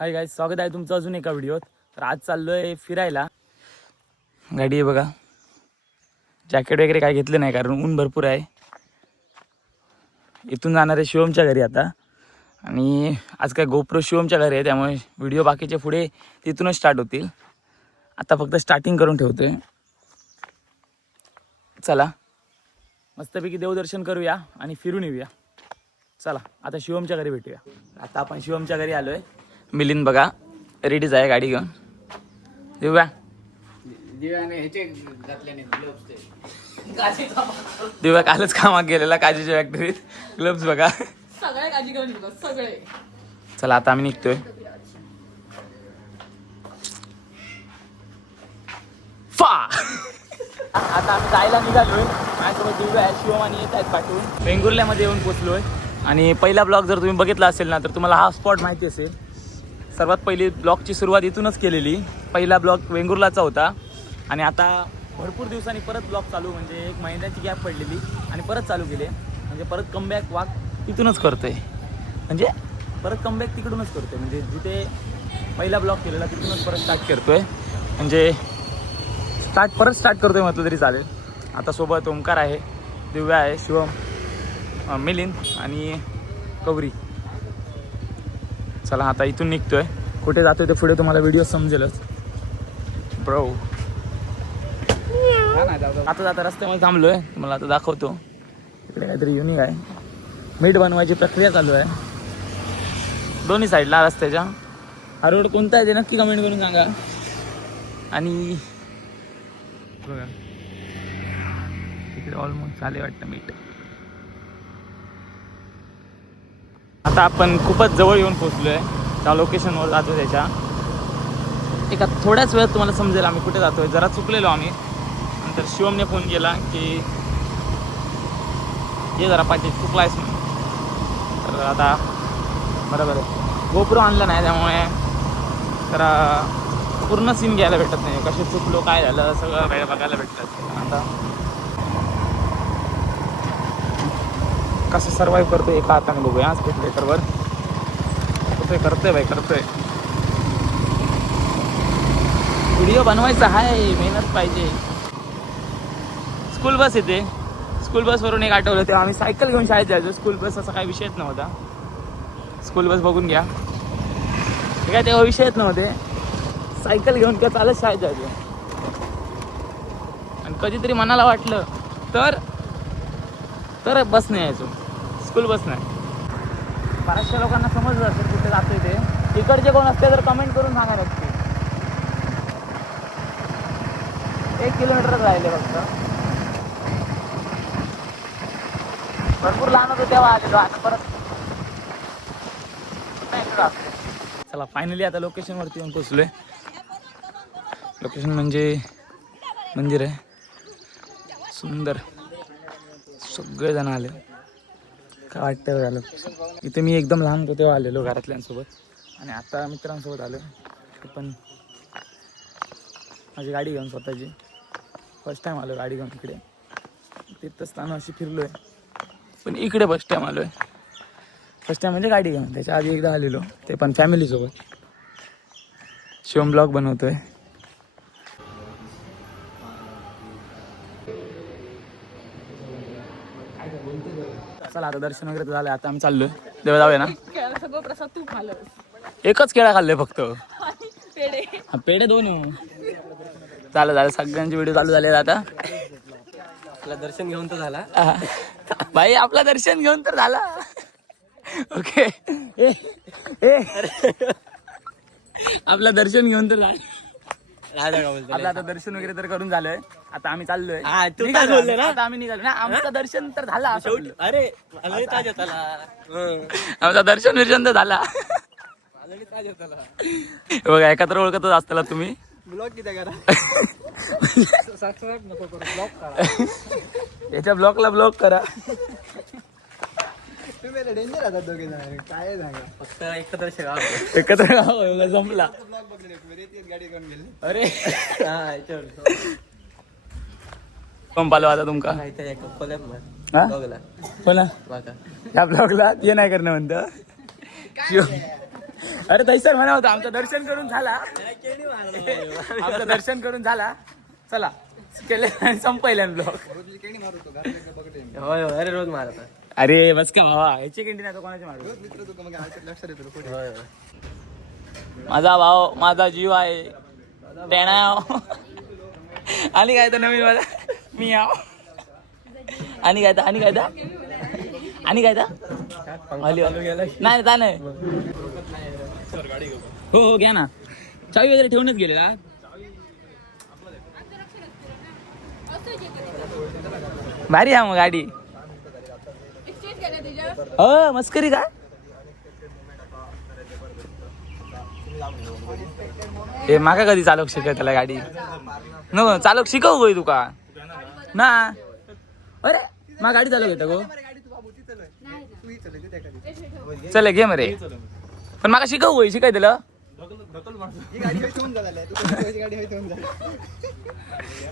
Hi guys, स्वागत आहे तुमचं अजून एका व्हिडिओत. तर आज चाललोय फिरायला. गाडी आहे बघा. जॅकेट वगैरे काय घेतलं नाही कारण ऊन भरपूर आहे. इथून जाणार आहे शिवमच्या घरी आता. आणि आज काय गोप्रो शिवमच्या घरी आहे, त्यामुळे व्हिडिओ बाकीचे पुढे तिथूनच स्टार्ट होतील. आता फक्त स्टार्टिंग करून ठेवतोय. चला मस्तपैकी देवदर्शन करूया आणि फिरून येऊया. चला आता शिवमच्या घरी भेटूया. आता आपण शिवमच्या घरी आलोय. मिलिंद बघा रेडीच आहे गाडी घेऊन. देऊया देऊया कालच कामात गेलेला काजीच्या फॅक्टरीत. ग्लोव्स बघा सगळे काळजी घेऊन येतो सगळे. चला आता आम्ही निघतोय. आता आम्ही जायला निघालोय. माझ्यासोबत दिव्या आहे, शिवम आणि येत आहेत पाठवून. वेंगुर्ल्यामध्ये येऊन पोचलोय. आणि पहिला ब्लॉग जर तुम्ही बघितला असेल ना तर तुम्हाला हा स्पॉट माहिती असेल. सर्वात पहिली ब्लॉगची सुरुवात इथूनच केलेली. पहिला ब्लॉग वेंगुर्लाचा होता आणि आता भरपूर दिवसांनी परत ब्लॉग चालू, म्हणजे 1 महिन्याची गॅप पडलेली आणि परत चालू केले. म्हणजे परत कमबॅक वाक तिथूनच करतोय. म्हणजे परत कमबॅक तिकडूनच करतोय. म्हणजे जिथे पहिला ब्लॉग केलेला तिथूनच परत स्टार्ट करतोय. म्हणजे परत स्टार्ट करतोय म्हटलं तरी चालेल. आता सोबत ओमकार आहे, दिव्या आहे, शिवम, मिलिंद आणि कवरी. चला आता इथून निघतोय. कुठे जातोय ते पुढे तुम्हाला व्हिडिओ समजेलच ब्रो. आता जाता रस्त्यामध्ये थांबलोय, तुम्हाला आता दाखवतो. इकडे काहीतरी युनिक आहे. मीठ बनवायची प्रक्रिया चालू आहे दोन्ही साईडला रस्त्याच्या. हा रोड कोणता आहे ते नक्की कमेंट करून सांगा. आणि बघा इकडे ऑलमोस्ट चाले वाटतं मीठ. आता आपण खूपच जवळ येऊन पोहोचलोय. त्या लोकेशनवर जातो. त्याच्या एका थोड्याच वेळात तुम्हाला समजेल आम्ही कुठे जातोय. जरा चुकलेलो आम्ही. नंतर शिवमने फोन केला की ये जरा पाहिजे चुकलायस म्हणून. तर आता बरोबर आहे, गोप्रो आणलं नाही त्यामुळे जरा पूर्ण सीन घ्यायला भेटत नाही. कसे चुकलो काय झालं सगळं वेळ बघायला भेटतं. आता कसं सर्वाईव्ह करतोय एका हाताने बघूया. स्पीडब्रेकरवर करतोय बाई करतोय. व्हिडिओ बनवायचा आहे, मेहनत पाहिजे. स्कूल बस येते. स्कूल बसवरून एक आठवलं तेव्हा आम्ही सायकल घेऊन शाळेत जायचो. स्कूल बस असा काही विषयच नव्हता. स्कूल बस बघून घ्या, हे काय तेव्हा विषयच नव्हते. सायकल घेऊन किंवा चालत शाळेत जायचो. आणि कधीतरी मनाला वाटलं तर बसने यायचो, स्कूल बस नाही. बऱ्याचशा लोकांना समजलं असेल कुठे जातोय ते. इकडचे कोण असते तर कमेंट करून सांगा नक्की. 1 किलोमीटरच राहिले फक्त. भरपूर लहान होतो तेव्हा आलेलो. आता परत चला फायनली आता लोकेशनवरती येऊन पोचलोय. लोकेशन म्हणजे मंदिर आहे सुंदर. सगळेजण आले. काय वाटतं झालं. इथे मी एकदम लहान होतो तेव्हा आलेलो घरातल्यांसोबत. आणि आता मित्रांसोबत आलो. पण माझी गाडी घेऊन स्वतःची फर्स्ट टाईम आलो गाडी घेऊन इकडे. तिथं स्थान अशी फिरलो आहे, पण इकडे फर्स्ट टाईम आलो आहे. फर्स्ट टाईम म्हणजे गाडी घेऊन. त्याच्या आधी एकदा आलेलो, ते पण फॅमिलीसोबत. शिवम ब्लॉग बनवतोय. चला आता दर्शन वगैरे झालं. आता आम्ही चाललोय. देवा जाऊया ना. सगळं प्रसाद तू खाल्लं. एकच केळा खाल्ले फक्त. पेढे हा पेढे 2. झालं सगळ्यांचे व्हिडिओ चालू झाले. आता आपला दर्शन घेऊन तर झाला भाई, आपला दर्शन घेऊन तर झाला. ओके आपला दर्शन घेऊन तर झालं. आपलं आता दर्शन वगैरे तर करून झालंय. आता आम्ही चाललोय. तू काय बोलले ना? आता आम्ही निघालो ना. आमचं दर्शन तर झालं असं बोललो. अरे आमचा दर्शन तर झाला. बघा एकत्र ओळखतच असताना तुम्ही. ब्लॉग किती करा याच्या ब्लॉकला ब्लॉक करा. तुम्ही डेंजर आता दोघे जण. काय सांगा, फक्त एकत्र एकत्र जमला. गाडी करून गेली. अरे हा याच्यावर कोण पालो आता तुमका माहिती आहे का कोलॅब हा? बघला कोणा बघा या ब्लॉगला ते नाही करणं म्हणतं. अरे दैसर म्हणा होता आमचं दर्शन करून झाला. आमचं दर्शन करून झाला. चला केले संपैल्यान ब्लॉग. होय होय अरे रोज मारत अरे बस का भावा ह्याची कॅन्टीन नाही तर कोणाची मारू. मित्र तू मग लक्षात येतो माझा भाव माझा जीव आहे टेणा. आणि काय तर नवीन मला मी आव. आणि काय तर आणि काय तर आणि काय तर नाही ता नाही. हो हो घ्या ना. चावी वगैरे ठेवूनच गेलेला. भारी आहे मग गाडी. एक्सचेंज केलं तिच्यावर. हो मस्करी का. ए माका कधी चालक शिकव त्याला गाडी नको. चालक शिकव गो तुका ना. अरे मा गाडी चालक येतं गो. चल घे मरे पण माका शिकव गो. शिकाय दिलं.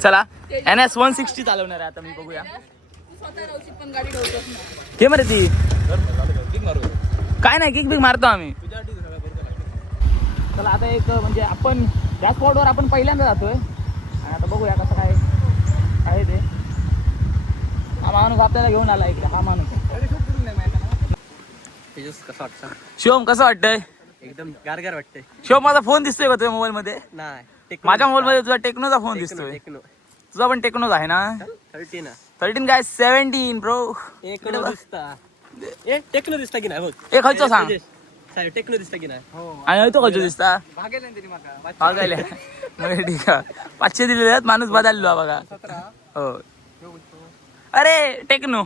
चला NS 160 चालवणार आहे आता मी. बघूया तू स्वतः राहशील पण गाडी ठेवतोस ना. घे मरे ती. काय नाही किक बिक मारतो आम्ही. चला आता एक म्हणजे आपण त्या स्पॉटवर आपण पहिल्यांदा जातोय आणि आता बघूया कसं काय आहे ते. हा माणूस आपल्याला घेऊन आला इकडे. हा माणूस कसं वाटतं शिवम कसं वाटतंय. एकदम गारगार वाटतंय. शिवम माझा फोन दिसतोय का तुझ्या मोबाईल मध्ये. नाही माझ्या मोबाईल मध्ये तुझा टेक्नोचा फोन दिसतोय. टेक्नो तुझा पण टेक्नोच आहे ना. 13 13 काय 17 ब्रो. टेक्नो दिसता की नाही. एक खयचो सांग. टेक्नो दिसता की नाही. आणि तो खयचो दिसता. भागायला ठीक आहे. 500 दिलेले आहेत. माणूस बदललो बघा. हो अरे टेक्नो.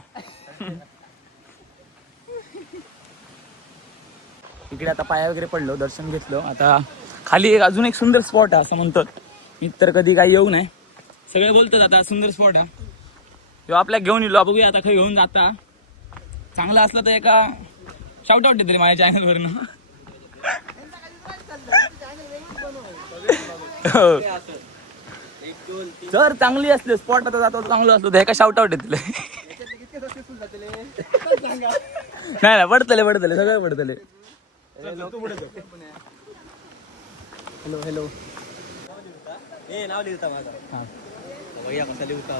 इकडे आता पाया वगैरे पडलो. दर्शन घेतलं. आता खाली एक अजून एक सुंदर स्पॉट आहे असं म्हणतात. मी तर कधी काही येऊ नये. सगळे बोलतात आता सुंदर स्पॉट आहे. किंवा आपल्या घेऊन येलो. बघूया आता काही घेऊन जाता. चांगला असला तर एका शाउट आउट तरी माझ्या चॅनल वरनं. जर चांगली असली स्पॉट आता जातो चांगलं असलो तर एका शाउट आउट येतले. नाही नाही पडतले पडतले सगळे पडतले. हॅलो हॅलो नाव लिहिता माझा. भैया कसा लिहिता.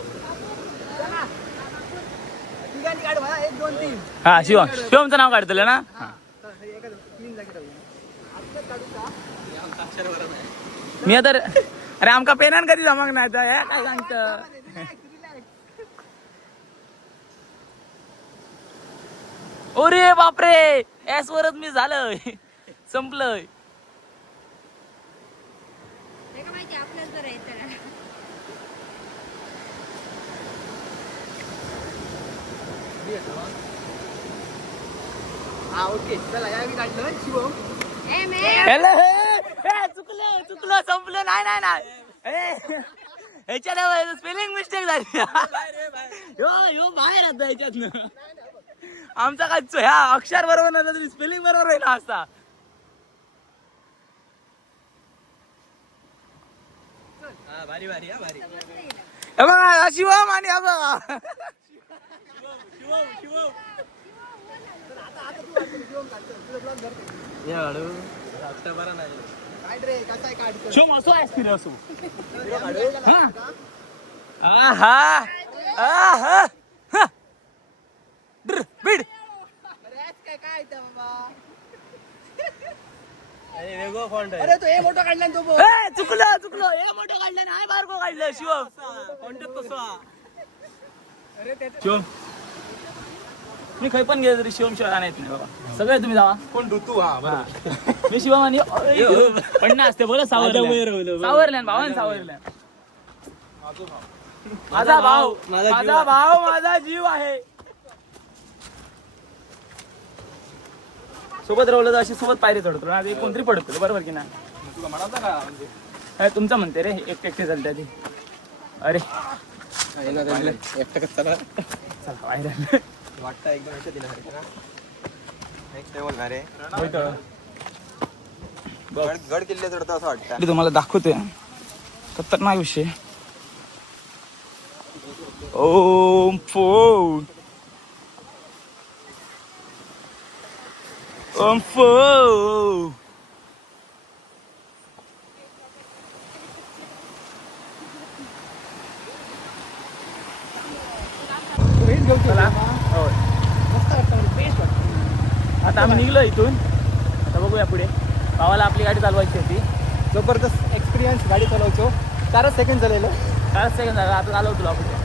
हा शिवम शिवमचं नाव काढतलं ना. मी आता अरे आमका पेनान कधी जमाक नाही काय सांगत. अरे बापरे एस वरच मी झालं संपलंय. हा ओके चला या मी काढलं शिवम. चुकलं चुकलं संपलं. नाही नाही नाही ह्याच्या स्पेलिंग मिस्टेक झाली. ह्यो बाहेर आता ह्याच्यातनं. आमचा काय ह्या अक्षर बरोबर नसलं तरी स्पेलिंग बरोबर आहे ना असा. भारी भारी भारी. बघा शिवम आणि हा बघा शिवम असो ऍस्पिर असो. बीड अरे तो हे मोठं काढला तो चुकलं चुकलं. हे मोठं काढलं नाही बारको काढलं शिवम. शिवम मी काही पण गेलो तरी शिवम शिवाय नाहीत नाही बाबा. सगळे तुम्ही जावा. कोण ऋतू. हा बरोबर. मी शिवम आणि पण असते बोला सावरल्यान भावान सावरल्यान. माझा भाव माझा भाव माझा जीव आहे. सोबत राहिलं तर अशी सोबत पायरी चढतो ना. कोणतरी पडतो बरोबर की नाही. तुला म्हणाला का म्हणजे तुमचं म्हणते रे एकटे चालते ती. अरे एकटं चला चला बाहेर वाटतं एकदम याच्यात दिला नेक्स्ट लेवल भारे. गड किल्ले चढतो असं वाटतं. तुम्हाला दाखवतोय खतरनाक विषय. ओम फो ओम फो घेऊ चला हो मस्त वाटतं बेस्ट वाटतं. आता आम्ही निघलो इथून. आता बघूया पुढे. भावाला आपली गाडी चालवायची होती. जबरदस्त एक्सपिरियन्स गाडी चालवतो. 4 सेकंड झालेलं. 4 सेकंड झाला आता चालव तुला पुढे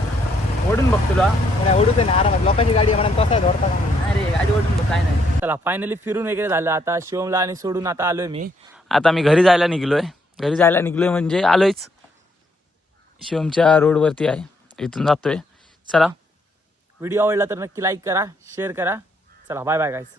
ओढून बघ तुला. पण ओढूच आहे ना आरामात. लोकांची गाडी म्हणून तसा धरता का नाही. अरे गाडी ओढून बघ काय नाही. चला फायनली फिरून वगैरे झालं. आता शिवमला आणि सोडून आता आलोय मी. आता मी घरी जायला निघलोय. घरी जायला निघलोय म्हणजे आलोयच. शिवमच्या रोडवरती आहे. इथून जातोय. चला व्हिडिओ आवडला तर नक्की लाईक करा शेअर करा. चला बाय बाय गाईस.